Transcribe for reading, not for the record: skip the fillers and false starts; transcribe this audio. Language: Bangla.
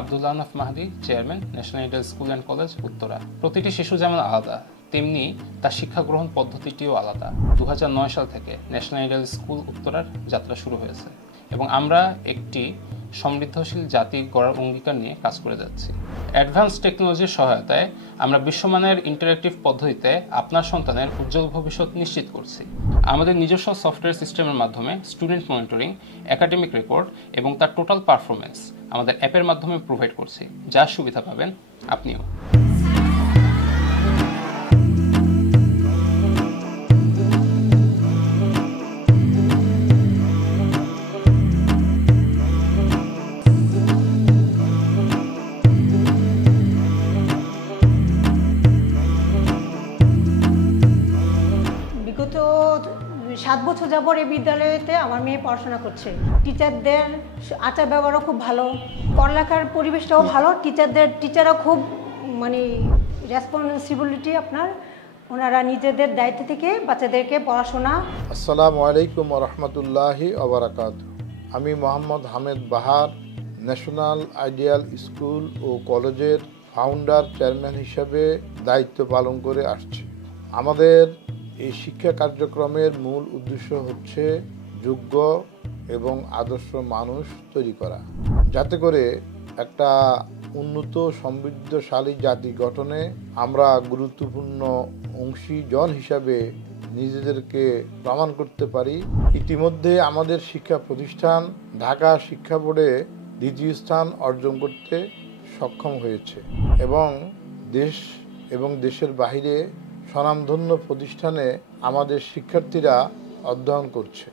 Abdullah Ahnaf Mahdi, chairman, national ideal school and college, Uttara. প্রতিটি শিশু যেমন আলাদা, তেমনি তার শিক্ষা গ্রহণ পদ্ধতিটিও আলাদা। 2009 সাল থেকে ন্যাশনাল আইডিয়াল স্কুল উত্তরার যাত্রা শুরু হয়েছে এবং আমরা একটি সমৃদ্ধশীল জাতি গড়ার অঙ্গীকার নিয়ে কাজ করে যাচ্ছি। অ্যাডভান্স টেকনোলজির সহায়তায় আমরা বিশ্বমানের ইন্টারেক্টিভ পদ্ধতিতে আপনার সন্তানের উজ্জ্বল ভবিষ্যৎ নিশ্চিত করছি। আমাদের নিজস্ব সফটওয়্যার সিস্টেমের মাধ্যমে স্টুডেন্ট মনিটরিং, একাডেমিক রেকর্ড এবং তার টোটাল পারফরমেন্স আমাদের অ্যাপের মাধ্যমে প্রোভাইড করছি, যার সুবিধা পাবেন আপনিও। বিগত 7 বছর যাবত এই বিদ্যালয়তে আমার মেয়ে পড়াশোনা করছে। টিচারদের আচার ব্যবহারও খুব ভালো, পড়ালেখার পরিবেশটাও ভালো। টিচাররা খুব রেসপন্সিবিলিটি আপনার, ওনারা নিজেদের দায়িত্ব থেকে বাচ্চাদেরকে পড়াশোনা। আসসালামু আলাইকুম ওয়া রাহমাতুল্লাহি ওয়া বারাকাতুহু। আমি মোহাম্মদ হামেদ বাহার, ন্যাশনাল আইডিয়াল স্কুল ও কলেজের ফাউন্ডার চেয়ারম্যান হিসাবে দায়িত্ব পালন করে আসছি। আমাদের এই শিক্ষা কার্যক্রমের মূল উদ্দেশ্য হচ্ছে যোগ্য এবং আদর্শ মানুষ তৈরি করা, যাতে করে একটা উন্নত সমৃদ্ধশালী জাতি গঠনে আমরা গুরুত্বপূর্ণ অংশীজন হিসাবে নিজেদেরকে প্রমাণ করতে পারি। ইতিমধ্যে আমাদের শিক্ষা প্রতিষ্ঠান ঢাকা শিক্ষা বোর্ডে 2য় স্থান অর্জন করতে সক্ষম হয়েছে এবং দেশ এবং দেশের বাইরে স্বনামধন্য প্রতিষ্ঠানে আমাদের শিক্ষার্থীরা অধ্যয়ন করছে।